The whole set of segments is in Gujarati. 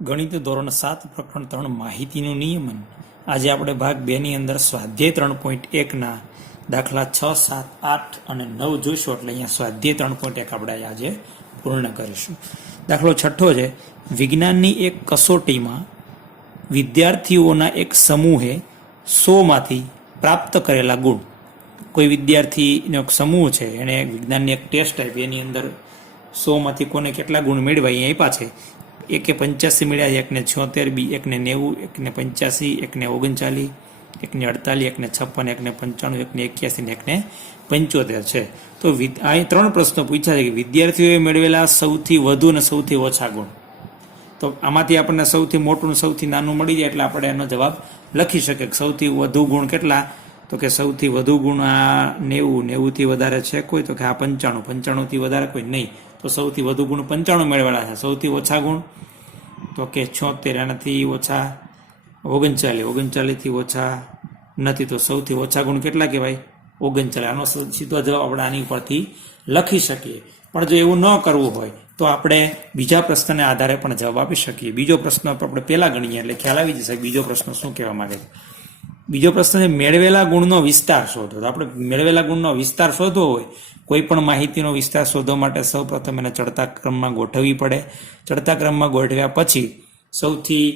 ગણિત ધોરણ 7 પ્રકરણ 3 માહિતીનું નિયમન. આજે આપણે ભાગ 2 ની અંદર સ્વાધ્યાય 3.1 ના દાખલા 6, 7, 8 અને 9 જોઈશું. એટલે અહીંયા સ્વાધ્યાય 3.1 આપણે આજે પૂર્ણ કરીશું. દાખલો 6 છે. વિજ્ઞાનની એક કસોટીમાં વિદ્યાર્થીઓના એક સમૂહે 100 માંથી પ્રાપ્ત કરેલા ગુણ. કોઈ વિદ્યાર્થીનો એક સમૂહ છે, એને વિજ્ઞાનની એક ટેસ્ટ આપી, એની અંદર 100 માંથી કોને કેટલા ગુણ મેળવ્યા એ આપ્યા છે. એકે 85 મળ્યા, એકને 76, બી એકને 90, એકને 85, એકને 39, એકને 48, એકને 56, એકને 95, એકને 81 ને એકને 75 છે. તો અહીં 3 પ્રશ્નો પૂછ્યા છે કે વિદ્યાર્થીઓએ મેળવેલા સૌથી વધુ અને સૌથી ઓછા ગુણ. તો આમાંથી આપણને સૌથી મોટું અને સૌથી નાનું મળી જાય એટલે આપણે એનો જવાબ લખી શકીએ. સૌથી વધુ ગુણ કેટલા? તો કે સૌથી વધુ ગુણ આ 90, 90 થી વધારે છે કોઈ? તો કે આ 95, 95 થી વધારે કોઈ નહીં. તો સૌથી વધુ ગુણ 95 મેળવેલા છે. સૌથી ઓછા ગુણ તો કે 76, એનાથી ઓછા 39, 39 થી ઓછા નથી. તો સૌથી ઓછા ગુણ કેટલા કહેવાય? 39. આનો સીધો જવાબ આપણે આની ઉપરથી લખી શકીએ. પણ જો એવું ન કરવું હોય તો આપણે બીજા પ્રશ્નને આધારે પણ જવાબ આપી શકીએ. બીજો પ્રશ્ન આપણે પહેલા ગણીએ એટલે ખ્યાલ આવી જશે બીજો પ્રશ્ન શું કહેવા માંગે છે. બીજો પ્રશ્ન છે મેળવેલા ગુણનો વિસ્તાર શોધો. તો આપણે મેળવેલા ગુણનો વિસ્તાર શોધવો હોય, કોઈ પણ માહિતીનો વિસ્તાર શોધવા માટે સૌપ્રથમ એને ચડતા ક્રમમાં ગોઠવવી પડે. ચડતા ક્રમમાં ગોઠવ્યા પછી સૌથી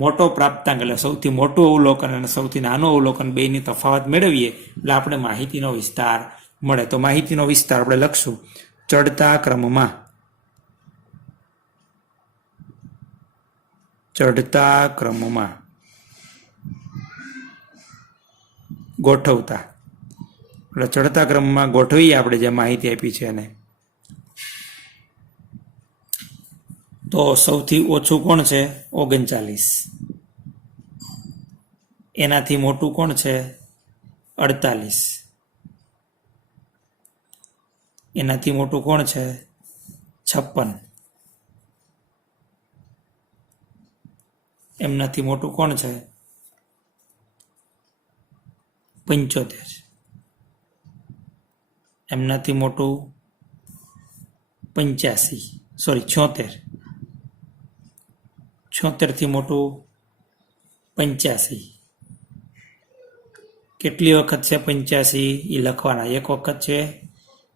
મોટો પ્રાપ્તાંક એટલે સૌથી મોટું અવલોકન અને સૌથી નાનું અવલોકન બેની તફાવત મેળવીએ એટલે આપણે માહિતીનો વિસ્તાર મળે. તો માહિતીનો વિસ્તાર આપણે લખશું ચડતા ક્રમમાં ગોઠવતા. એટલે ચડતા ક્રમમાં ગોઠવીએ આપણે જે માહિતી આપી છે એને. તો સૌથી ઓછું કોણ છે? 39. એનાથી મોટું કોણ છે? 48. એનાથી મોટું કોણ છે? 56. એમનાથી મોટું કોણ છે? 75. એમનાથી મોટું 76. 76 થી મોટું 85. કેટલી વખત છે 85 એ લખવાના. એક વખત છે,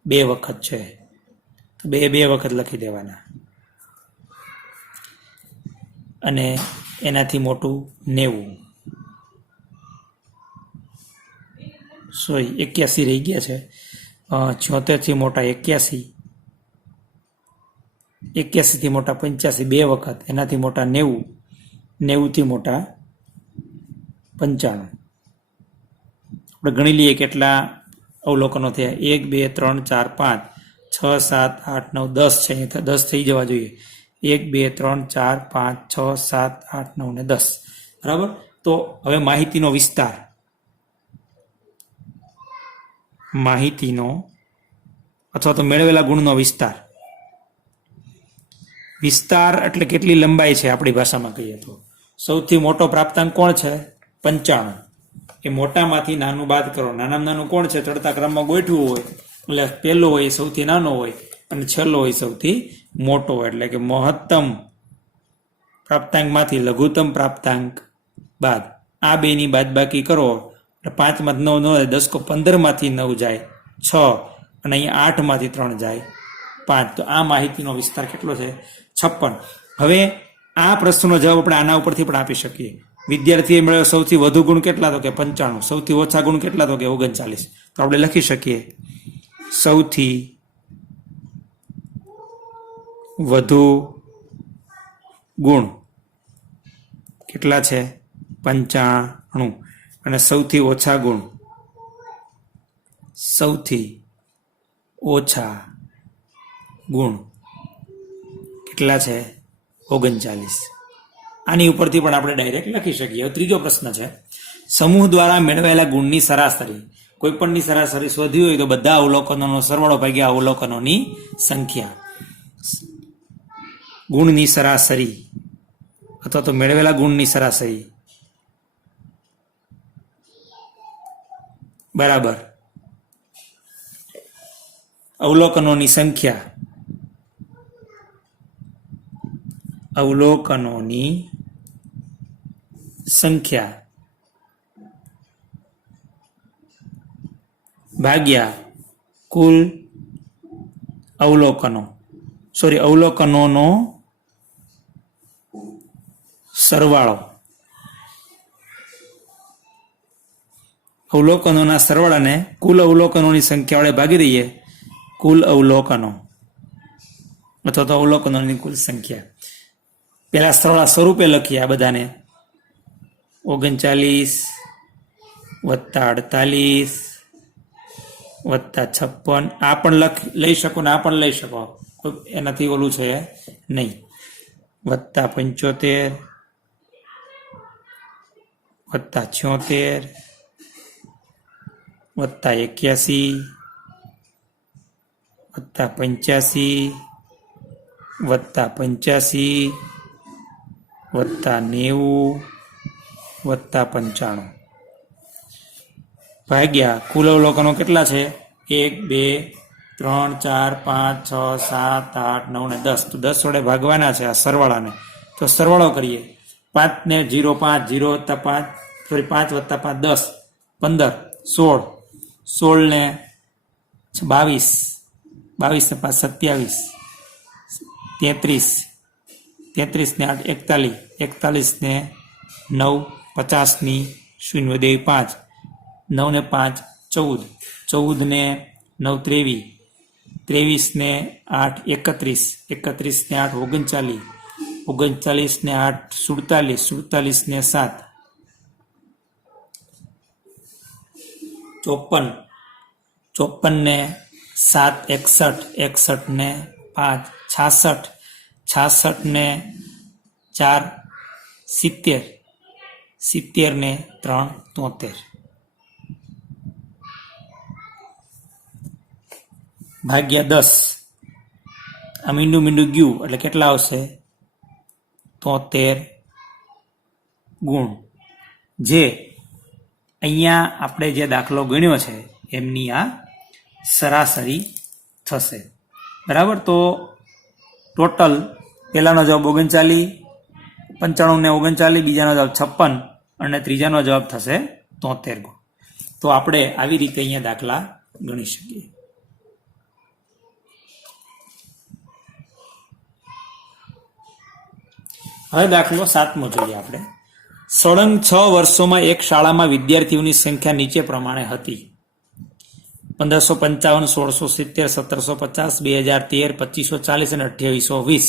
2 વખત છે, તો 2 વખત લખી દેવાના. અને એનાથી મોટું 90. 81 રહી ગયા છે. 76 થી મોટા 81, 81 થી મોટા 85, 2 વખત. એનાથી મોટા 90, 90 થી મોટા 95. આપણે ગણી લઈએ કેટલા અવલોકનો થયા. 1, 2, 3, 4, 5, 6, 7, 8, 9, 10 છે. 10 થઈ જવા જોઈએ. 1, 2, 3, 4, 5, 6, 7, 8, 9 ને 10. બરાબર. તો હવે માહિતીનો વિસ્તાર, માહિતીનો અથવા તો મેળવેલા ગુણનો વિસ્તાર. વિસ્તાર એટલે કેટલી લંબાઈ છે આપણી ભાષામાં કહીએ તો. સૌથી મોટો પ્રાપ્તાંક કોણ છે? 95. એ મોટામાંથી નાનું બાદ કરો. નાનામાં નાનું કોણ છે? ચડતા ક્રમમાં ગોઠવું હોય એટલે પહેલો હોય એ સૌથી નાનો હોય અને છેલ્લો હોય સૌથી મોટો હોય. એટલે કે મહત્તમ પ્રાપ્તાંકમાંથી લઘુત્તમ પ્રાપ્તાંક બાદ આ બેની બાદબાકી કરો એટલે 5 માંથી 9 ન જાય, 10 કો 15 માંથી 9 જાય 6 અને અહીંયા 8 માંથી 3 જાય 5. તો આ માહિતીનો વિસ્તાર કેટલો છે? 56. હવે આ પ્રશ્નનો જવાબ આપણે આના ઉપરથી પણ આપી શકીએ. વિદ્યાર્થીએ મેળવ્યો સૌથી વધુ ગુણ કેટલા? તો કે 95. સૌથી ઓછા ગુણ કેટલા? તો કે 39. તો આપણે લખી શકીએ સૌથી વધુ ગુણ કેટલા છે? 95. અને સૌથી ઓછા ગુણ કેટલા છે? 39. આની ઉપરથી પણ આપણે ડાયરેક્ટ લખી શકીએ. હવે ત્રીજો પ્રશ્ન છે સમૂહ દ્વારા મેળવેલા ગુણની સરાસરી. કોઈ પણની સરાસરી શોધવી હોય તો બધા અવલોકનોનો સરવાળો ભાગ્યા અવલોકનોની સંખ્યા. ગુણની સરાસરી અથવા તો મેળવેલા ગુણની સરાસરી બરાબર અવલોકનોની સંખ્યા અવલોકનોની સંખ્યા ભાગ્યા કુલ અવલોકનોનો સરવાળો. અવલોકનોના સરવાળાને કુલ અવલોકનોની સંખ્યા વડે ભાગી દઈએ. કુલ અવલોકનો અથવા તો અવલોકનોની કુલ સંખ્યા. પેલા સરવાળા સ્વરૂપે લખીએ આ બધાને. 39 વત્તા 48 વત્તા 56. આ પણ લઈ શકો ને આ પણ લઈ શકો, એનાથી ઓલું છે નહીં. વત્તા 75 વત્તા 76 વત્તા 81 વત્તા 85 વત્તા 85 વત્તા 90 વત્તા 95 ભાગ્યા કુલ અવલોકનો કેટલા છે? 1 2 3 4 5 6 7 8 9 ને 10. તો 10 વડે ભાગવાના છે આ સરવાળાને. તો સરવાળો કરીએ. 5 ને 0 5 0 વત્તા 5 સોરી 5 વત્તા 5 10 15 16 16 ને 22 22 ને 5 27 33 33 ને 8 41 41 ને 9 50 ની 0 વધે 5 9 ને 5 14 14 ને 9 23 23 ને 8 31 31 ને 8 39 39 ને 8 47 47 ને 7 54 54 ને 7 61 61 ને 5 66 66 ને 4 70 70 ને 3 73 ભાગ્યા 10. આ મીંડું ગયું એટલે કેટલા આવશે? 73 ગુણ જે અહીંયા આપણે જે દાખલો ગણ્યો છે એમની આ સરાસરી થશે. બરાબર. તો ટોટલ પહેલાનો જવાબ 39, 95 ને 39, બીજાનો જવાબ 56 અને ત્રીજાનો જવાબ થશે 73 ગુણ. તો આપણે આવી રીતે અહીંયા દાખલા ગણી શકીએ. હવે દાખલો 7મો જોઈએ આપણે. સળંગ 6 વર્ષોમાં એક શાળામાં વિદ્યાર્થીઓની સંખ્યા નીચે પ્રમાણે હતી: 1555, 1670, 1750, 2013, 2540 અને 2820.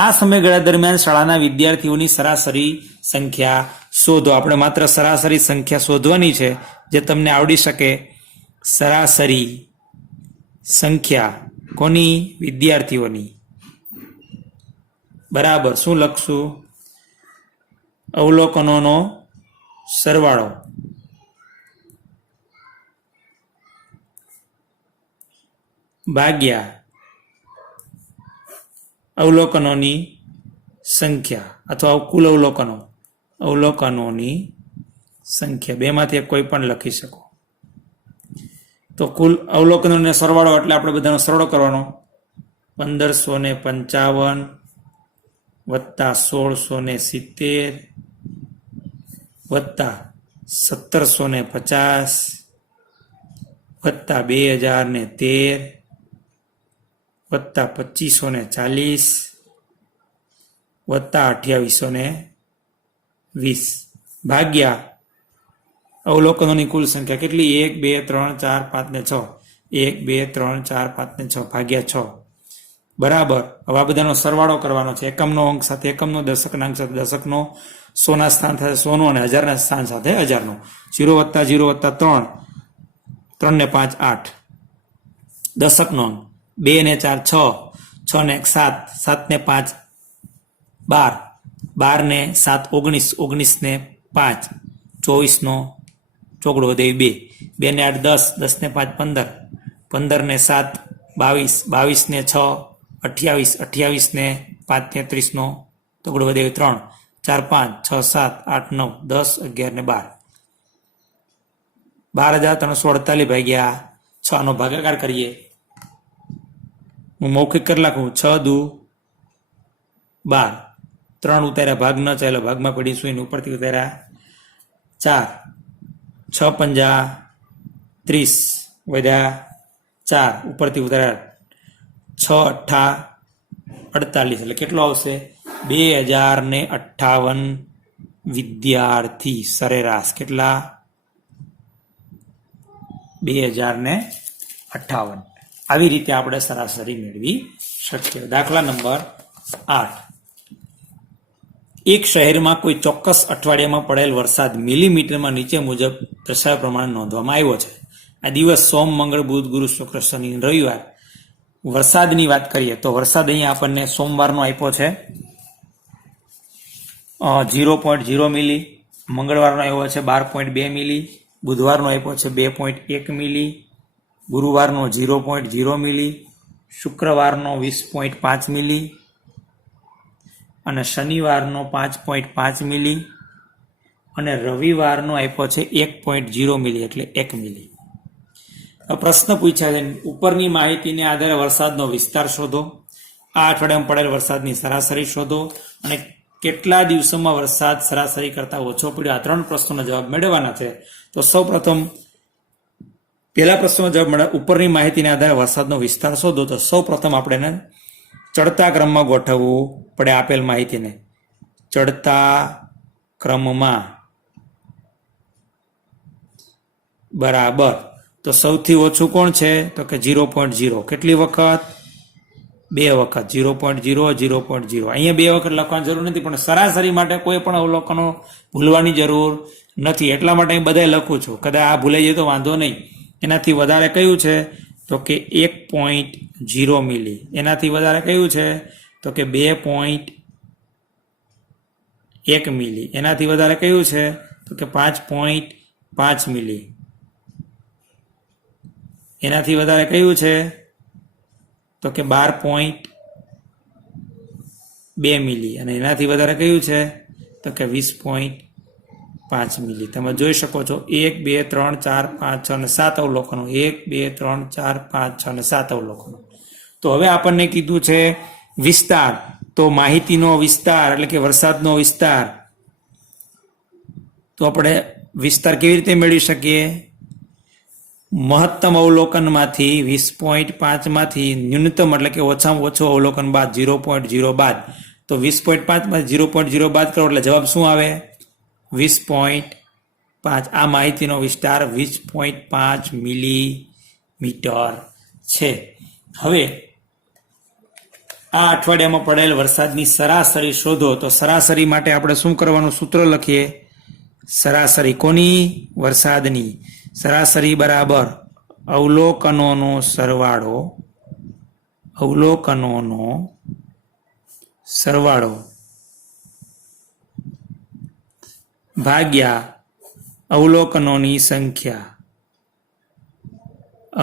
આ સમયગાળા દરમિયાન શાળાના વિદ્યાર્થીઓની સરાસરી સંખ્યા શોધો. આપણે માત્ર સરાસરી સંખ્યા શોધવાની છે જે તમને આવડી શકે. સરાસરી સંખ્યા કોની? વિદ્યાર્થીઓની. બરાબર. શું લખશું? અવલોકનોનો સરવાળો ભાગ્યા અવલોકનોની સંખ્યા અથવા કુલ અવલોકનોની સંખ્યા. બેમાંથી કોઈ પણ લખી શકો. તો કુલ અવલોકનોને સરવાળો એટલે આપણે બધાનો સરવાળો કરવાનો. 1555 વત્તા 1670 વત્તા 1750 વત્તા 2013 વત્તા 2540 વત્તા 2820 ભાગ્યા અવલોકનોની કુલ સંખ્યા કેટલી? 1 2 3 4 5 ને 6. 1 2 3 4 5 ને 6 ભાગ્યા 6. બરાબર. હવે આ બધાનો સરવાળો કરવાનો છે. એકમનો અંક સાથે એકમનો, દશકના અંક સાથે દશકનો, સોના સ્થાન સાથે સોનું અને હજારના સ્થાન સાથે હજારનો. 0 વત્તા 0 વત્તા 3 3 ને 5 8. દશકનો અંક 2 ને 4 6 6 ને 1 7 7 ને 5 12 12 ને 7 19 19 ને 5 24 નો ચોગડો વધે 2 2 ને 8 10 10 ને 5 15 15 ને 7 22 22 ને 6 28 28 ને 5 33 નો ચોગડો વધે 3 4 5 6 7 8 9 10 11 ને 12 12,348 ભાગ્યા 6 નો ભાગાકાર કરીએ. હું મૌખિક કરી નાખું. 6 દુ 12 3 ઉતાર્યા, ભાગ ન ચાલ્યો, ભાગમાં પડી સુઈને ઉપરથી ઉતાર્યા 4, 6 પંજા 30, વધ્યા 4, ઉપરથી ઉતાર્યા 6 અઠ્ઠા 48, એટલે કેટલો આવશે? 2058 વિદ્યાર્થી સરેરાશ. કેટલા? 2058. આવી રીતે આપણે સરાસરી મેળવી શકીએ. દાખલા નંબર 8. એક શહેરમાં કોઈ ચોક્કસ અઠવાડિયામાં પડેલ વરસાદ મિલીમીટરમાં નીચે મુજબ દર્શાવ્યા પ્રમાણે નોંધવામાં આવ્યો છે. આ દિવસ સોમ, મંગળ, બુધ, ગુરુ, શુક્ર, શનિ, રવિવાર. વરસાદની વાત કરીએ તો વરસાદ અહીંયા આપણને સોમવારનો આપ્યો છે 0.0 મિલી, મંગળવારનો આવ્યો છે 12.2 મિલી, બુધવારનો આપ્યો છે 2.1 મિલી, ગુરુવારનો 0.0 મિલી, શુક્રવારનો 20.5 મિલી અને શનિવારનો 5.5 મિલી અને રવિવારનો આપ્યો છે 1.0 મિલી, એટલે 1 મિલી. પ્રશ્ન પૂછ્યા છે, ઉપરની માહિતીને આધારે વરસાદનો વિસ્તાર શોધો, આ અઠવાડિયામાં પડેલ વરસાદની સરાસરી શોધો અને કેટલા દિવસોમાં વરસાદ સરાસરી કરતા ઓછો પડ્યો. આ 3 પ્રશ્નોના જવાબ મેળવવાના છે. તો સૌપ્રથમ પહેલા પ્રશ્નનો જવાબ મળે, ઉપરની માહિતીને આધારે વરસાદનો વિસ્તાર શોધો. તો સૌપ્રથમ આપણે ચડતા ક્રમમાં ગોઠવવું પડે. આપેલ માહિતીને ચડતા ક્રમમાં બરાબર. તો સૌથી ઓછું કોણ છે? તો કે 0.0. કેટલી વખત? 2 વખત. 0.0 0.0. અહીંયા 2 વખત લખવાની જરૂર નથી, પણ સરાસરી માટે કોઈ પણ અવલોકનો ભૂલવાની જરૂર નથી. એટલા માટે અહીં બધાય લખું છું. કદાચ આ ભૂલાઈ જાય તો વાંધો નહીં. એનાથી વધારે કયું છે? તો કે 1.0 મિલી. એનાથી વધારે કયું છે? તો કે 2.1 મિલી. એનાથી વધારે કયું છે? તો કે 5.5 મિલી. એનાથી વધારે કયું છે? તો કે 12.2 મિલી. અને એનાથી વધારે કયું છે? તો કે 20.5 મિલી. તમે જોઈ શકો છો 1 2 3 4 5 6 અને 7 અવલોકનો. 1 2 3 4 5 6 અને 7 અવલોકનો. તો હવે આપણને કીધું છે વિસ્તાર. તો માહિતીનો વિસ્તાર એટલે કે વરસાદનો વિસ્તાર. તો આપણે વિસ્તાર કેવી રીતે મેળવી શકીએ? મહત્તમ અવલોકનમાંથી 20.5 માંથી ન્યૂનતમ એટલે કે ઓછામાં ઓછું અવલોકન બાદ 0.0 બાદ. તો 20.5 માંથી 0.0 બાદ કરો એટલે જવાબ શું આવે? 20.5. આ માહિતીનો વિસ્તાર 20.5 મિલીમીટર છે. હવે આ અઠવાડિયામાં પડેલ વરસાદની સરાસરી શોધો. તો સરાસરી માટે આપણે શું કરવાનું? સૂત્ર લખીએ. સરાસરી કોની? વરસાદની. સરાસરી બરાબર અવલોકનોનો સરવાળો. અવલોકનોનો સરવાળો ભાગ્યા અવલોકનોની સંખ્યા.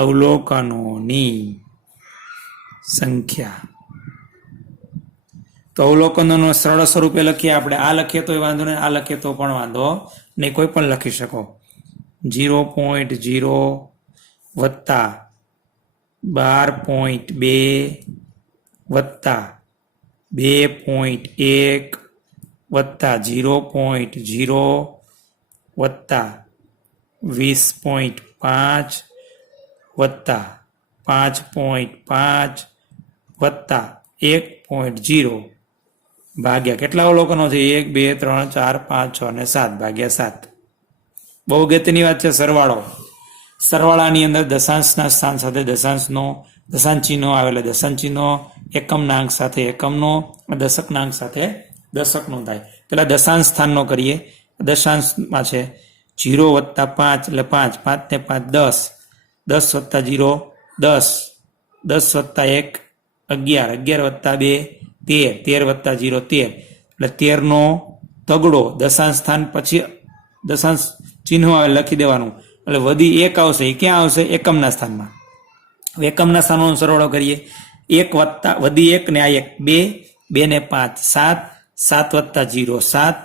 અવલોકનોની સંખ્યા. તો અવલોકનોનો સરળ સ્વરૂપે લખીએ આપણે. આ લખીએ તો વાંધો નહીં, આ લખીએ તો પણ વાંધો નહીં, કોઈ પણ લખી શકો. 0.0 વત્તા 12.2 વત્તા 2.1 વત્તા 0.0 વત્તા 20.5 વત્તા 5.5 વત્તા 1.0 ભાગ્યા કેટલા અવલોકનો છે? 1 2 3 4 5 6 અને 7 ભાગ્યા 7. બહુ અગત્યની વાત છે સરવાળો. સરવાળાની અંદર દશાંશના સ્થાન સાથે દશાંશનો, દશાંશ ચિહ્નો આવેલા દશાંશ ચિહ્નો, એકમના અંક સાથે એકમનો, દશકના અંક સાથે દશકનો થાય. પેલા દશાંશ સ્થાનનો કરીએ. દશાંશમાં છે 0 વત્તા 5 એટલે 5, 5 ને 5 10, 10 વત્તા 0 10, 10 વત્તા 1 11, 11 વત્તા 2 13, 13 વત્તા 0 13, એટલે 13નો તગડો દશાંશ સ્થાન પછી દશાંશ ચિહ્નો આવે લખી દેવાનું. એટલે વધી 1 આવશે. એ ક્યાં આવશે? એકમના સ્થાનમાં. હવે એકમના સ્થાનોનો સરવાળો કરીએ. 1 વત્તા વધી 1 ને આ 1 2, 2 ને 5 7, 7 વત્તા 0 7,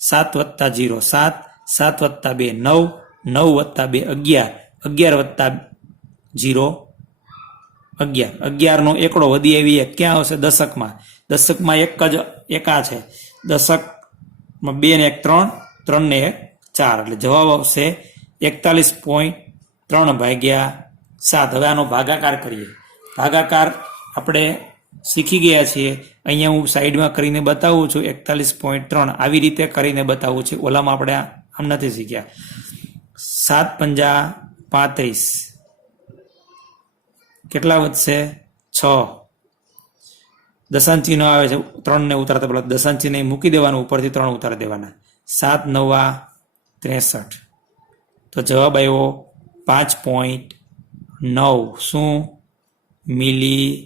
7 વત્તા 0 7, 7 વત્તા 2 9, 9 વત્તા 2 11, 11 વત્તા 0 11, 11નો એકડો વધી આવી 1 ક્યાં આવશે? દશકમાં. દશકમાં એક જ એકા છે. દશકમાં 2 ને 1 3, 3 ને 1 4, એટલે જવાબ આવશે 41.3 ભાગ્યા 7. હવે આનો ભાગાકાર કરીએ. ભાગાકાર આપણે શીખી ગયા છીએ. અહીંયા હું સાઈડમાં કરીને બતાવું છું 41.3 આવી રીતે કરીને બતાવું છું. ઓલામાં આપણે આમ નથી શીખ્યા. 7 × 5 = 35. કેટલા વધશે? 6. દશાંશ ચિહ્ન આવે છે 3 ને ઉતારતા પહેલા દશાંશ ચિહ્ન મૂકી દેવાનું, ઉપરથી 3 ઉતારી દેવાના. 7 × 9 = 63. તો જવાબ આવ્યો 5.9 શું મિલીમીટર.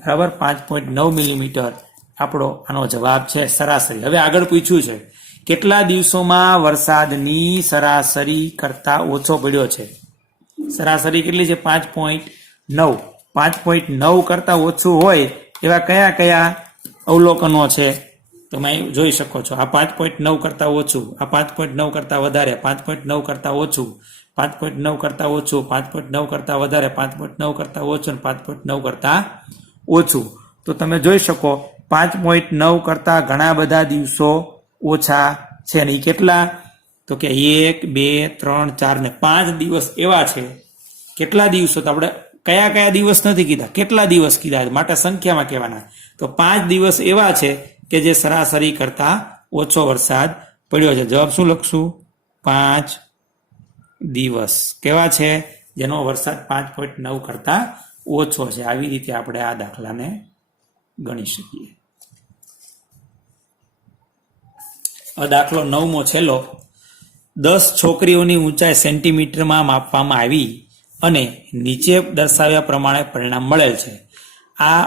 બરાબર, 5.9 મિલીમીટર આપણો આનો જવાબ છે સરાસરી. હવે આગળ પૂછ્યું છે કેટલા દિવસોમાં વરસાદની સરાસરી કરતા ઓછો પડ્યો છે. સરાસરી કેટલી છે? 5.9. 5.9 કરતા ઓછું હોય એવા કયા કયા અવલોકનો છે તમે જોઈ શકો છો. આ 5.9 કરતા ઓછું, આ 5.9 કરતા વધારે, 5.9 કરતા ઓછું, 5.9 કરતા ઓછું, 5.9 કરતા વધારે, 5.9 કરતા ઓછું અને 5.9 કરતા ઓછું. તો તમે જોઈ શકો 5.9 કરતા ઘણા બધા દિવસો ઓછા છે. ને એ કેટલા? તો કે 1 2 3 4 ને 5 દિવસ એવા છે. કેટલા દિવસો? તો આપણે કયા કયા દિવસ નથી કીધા, કેટલા દિવસ કીધા, માટે સંખ્યામાં કહેવાના. તો 5 દિવસ એવા છે કે જે સરાસરી કરતા ઓછો વરસાદ પડ્યો છે. જવાબ શું લખશું? 5 દિવસ કેવા છે જેનો વરસાદ 5.9 કરતા ઓછો છે. આવી રીતે આપણે આ દાખલાને ગણી શકીએ. દાખલો 9મો છેલ્લો. 10 છોકરીઓની ઊંચાઈ સેન્ટીમીટરમાં માપવામાં આવી અને નીચે દર્શાવ્યા પ્રમાણે પરિણામ મળેલ છે. આ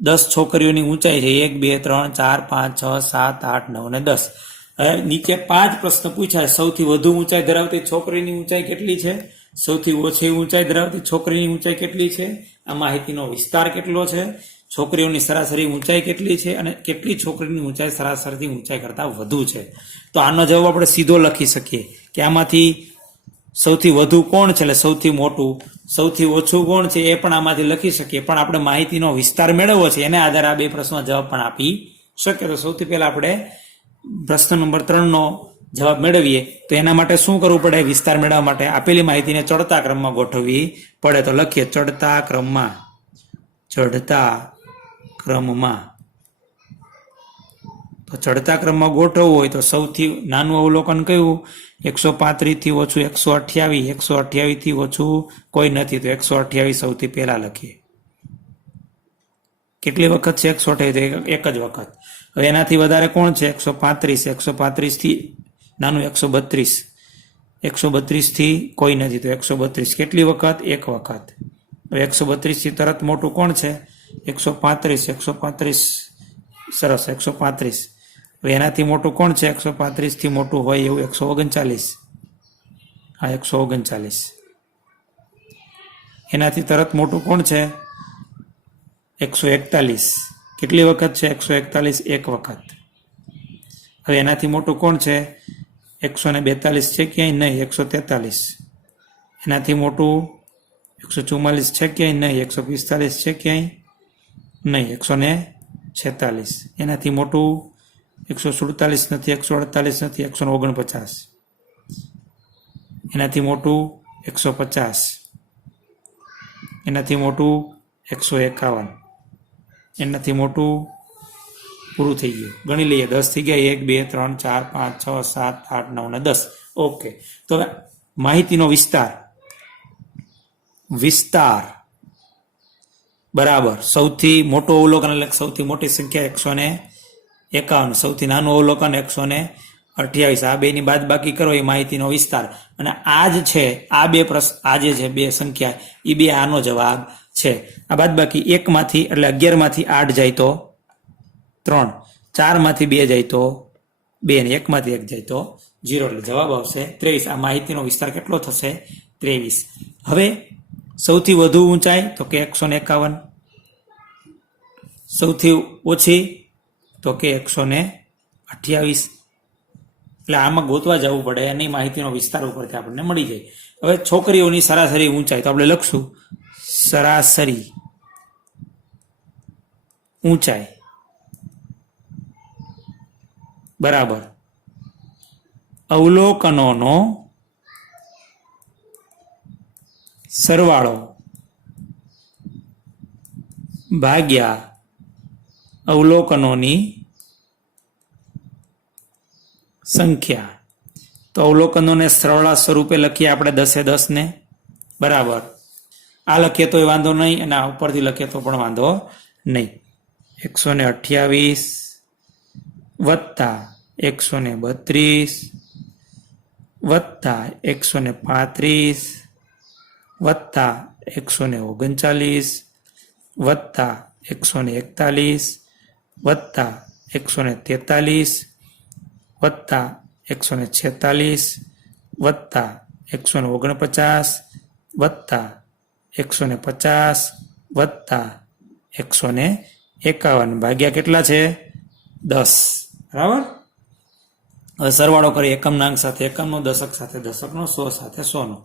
10 છોકરીઓની ઊંચાઈ છે 1 2 3 4 5 6 7 8 9 અને 10. હવે નીચે 5 પ્રશ્ન પૂછાય. સૌથી વધુ ઊંચાઈ ધરાવતી છોકરીની ઊંચાઈ કેટલી છે? સૌથી ઓછી ઊંચાઈ ધરાવતી છોકરીની ઊંચાઈ કેટલી છે? આ માહિતીનો વિસ્તાર કેટલો છે? છોકરીઓની સરાસરી ઊંચાઈ કેટલી છે અને કેટલી છોકરીની ઊંચાઈ સરાસરી ઊંચાઈ કરતાં વધુ છે? તો આનો જવાબ આપણે સીધો લખી શકીએ કે આમાંથી સૌથી વધુ કોણ છે એટલે સૌથી મોટું, સૌથી ઓછું કોણ છે એ પણ આમાંથી લખી શકીએ. પણ આપણે માહિતીનો વિસ્તાર મેળવવો છે એને આધારે આ બે પ્રશ્નો જવાબ પણ આપી શકીએ. તો સૌથી પહેલા આપણે પ્રશ્ન નંબર 3નો જવાબ મેળવીએ તો એના માટે શું કરવું પડે? વિસ્તાર મેળવવા માટે આપેલી માહિતીને ચડતા ક્રમમાં ગોઠવવી પડે. તો લખીએ ચડતા ક્રમમાં. તો ચડતા ક્રમમાં ગોઠવવું હોય તો સૌથી નાનું અવલોકન કયું? 135 થી ઓછું 128, 128 થી ઓછું કોઈ નથી તો 128 સૌથી પહેલા લખીએ. કેટલી વખત છે 128? એક જ વખત. હવે એનાથી વધારે કોણ છે? 135. 135 થી નાનું 132, 132 થી કોઈ નથી તો 132 કેટલી વખત? એક વખત. હવે 132 થી તરત મોટું કોણ છે? 135. 135 સરસ 135. હવે એનાથી મોટું કોણ છે? 135 થી મોટું હોય એવું 139. હા 139. એનાથી તરત મોટું કોણ છે? 141. કેટલી વખત છે? 141 એક વખત. હવે એનાથી મોટું કોણ છે? 142 છે ક્યાંય નહીં? 143. એનાથી મોટું 144 છે ક્યાંય નહીં? 145 છે ક્યાંય નહીં? 146. એનાથી મોટું 147 નથી, 148 નથી, 149. એનાથી મોટું 150. એનાથી મોટું 151. એનાથી મોટું પૂરું થઈ ગયું. ગણી લઈએ 10 થઈ ગયા. 1 2 3 4 5 6 7 8 9 અને 10. ઓકે. તો માહિતીનો વિસ્તાર બરાબર સૌથી મોટું અવલોકન એટલે સૌથી મોટી સંખ્યા 151, સૌથી નાનું અવલોકન 128. આ બેની બાદબાકી કરો એ માહિતીનો વિસ્તાર. અને આ જ છે આ બે પ્રશ્ન, આ જે છે બે સંખ્યા એ બે આનો જવાબ છે. આ બાદબાકી 1 માંથી એટલે 11 માંથી 8 જાય તો 3, 4 માંથી 2 જાય તો 2 ને 1 માંથી 1 જાય તો 0 એટલે જવાબ આવશે 23. આ માહિતીનો વિસ્તાર કેટલો થશે? 23. હવે સૌથી વધુ ઊંચાઈ તો કે 151, સૌથી ઓછી તો કે 128. એટલે આમાં ગોતવા જવું પડે એની માહિતીનો વિસ્તાર ઉપરથી આપણને મળી જાય. હવે છોકરીઓની સરાસરી ઊંચાઈ તો આપણે લખશું સરાસરી ઊંચાઈ બરાબર અવલોકનોનો સરવાળો ભાગ્યા અવલોકનોની સંખ્યા. તો અવલોકનોને સરવાળા સ્વરૂપે લખીએ આપણે 10 ને. બરાબર આ લખીએ તો વાંધો નહીં અને આ ઉપરથી લખીએ તો પણ વાંધો નહીં. 128 વત્તા 132 વત્તા 135 વત્તા 139 વત્તા 141 વત્તા 143 વત્તા 146 વત્તા 149 વત્તા 150 વત્તા 151 ભાગ્યા કેટલા છે 10. બરાબર. હવે સરવાળો કરી એકમના અંક સાથે એકમનો, દશક સાથે દશકનો, 100 સાથે 100નો.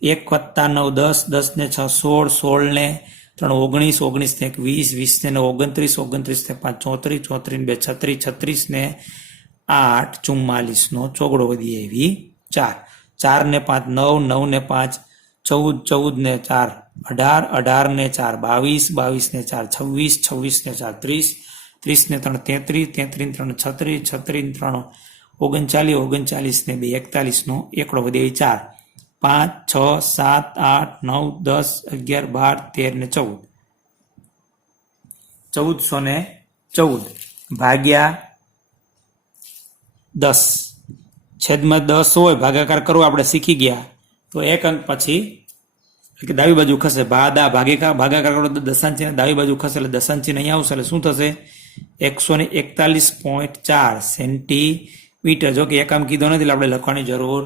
1 વત્તા 9 10, 10 ને 6 16, 16 ને 3 19, 19 ને 1 20, 20 ને 9 29, 29 ને 5 34, 34 ને 2 36, 36 ને 8 44 નો ચોગડો વધી આવી 4. 4 ને 5 9, 9 ને 5 14, 14 ને 4 18, 18 ને 4 22, 22 ને 4 26, 26 ને 4 30, 30 ને 3 33, 33 ને 3 36, 36 ને 3 39, 39 ને 2 41 નો એકડો વધી આવી 4. 5 6 7 8 9 10 11 12 13 ને 14, 1414 ભાગ્યા 10. છેદમાં 10 હોય ભાગાકાર કરવો આપણે શીખી ગયા તો એક અંક પછી ડાબી બાજુ ખસે. ભાગાકાર કરો તો દશાંશી ડાબી બાજુ ખસે એટલે દશાંશી અહીંયા આવશે એટલે શું થશે 141.4 સેન્ટીમીટર. જો કે એકમ કીધો નથી એટલે આપણે લખવાની જરૂર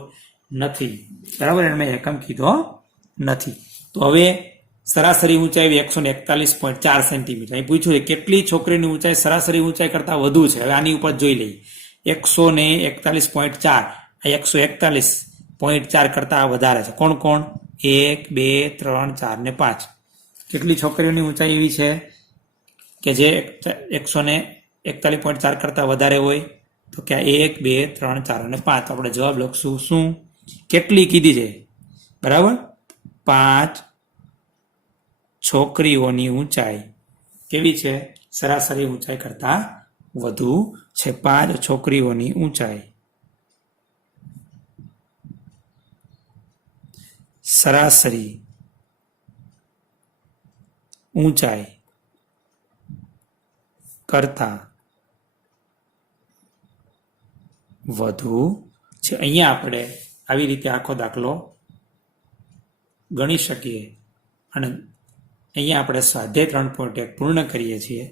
નથી. બરાબર મેં એકમ કીધો નથી. તો હવે સરાસરી ઊંચાઈ 141.4 સેન્ટીમીટર. અહીં પૂછ્યું છે કેટલી છોકરીની ઊંચાઈ સરાસરી ઊંચાઈ કરતા વધુ છે. હવે આની ઉપર જોઈ લઈએ. 141.4 આ 141.4 કરતા વધારે છે. કોણ કોણ 1 2 3 4 ને 5. કેટલી છોકરીઓની ઊંચાઈ એવી છે કે જે 141.4 કરતા વધારે હોય તો કે 1 2 3 4 અને 5. આપણે જવાબ લખશું શું કેટલી કીધી છે. બરાબર 5 છોકરીઓની ઊંચાઈ કેવી છે સરાસરી ઊંચાઈ કરતા વધુ છે. 5 છોકરીઓની ઊંચાઈ સરાસરી ઊંચાઈ કરતા વધુ છે. અહીંયા આપણે આવી રીતે આખો દાખલો ગણી શકીએ અને અહીંયા આપણે સ્વાધ્યાય 3.1 પૂર્ણ કરીએ છીએ.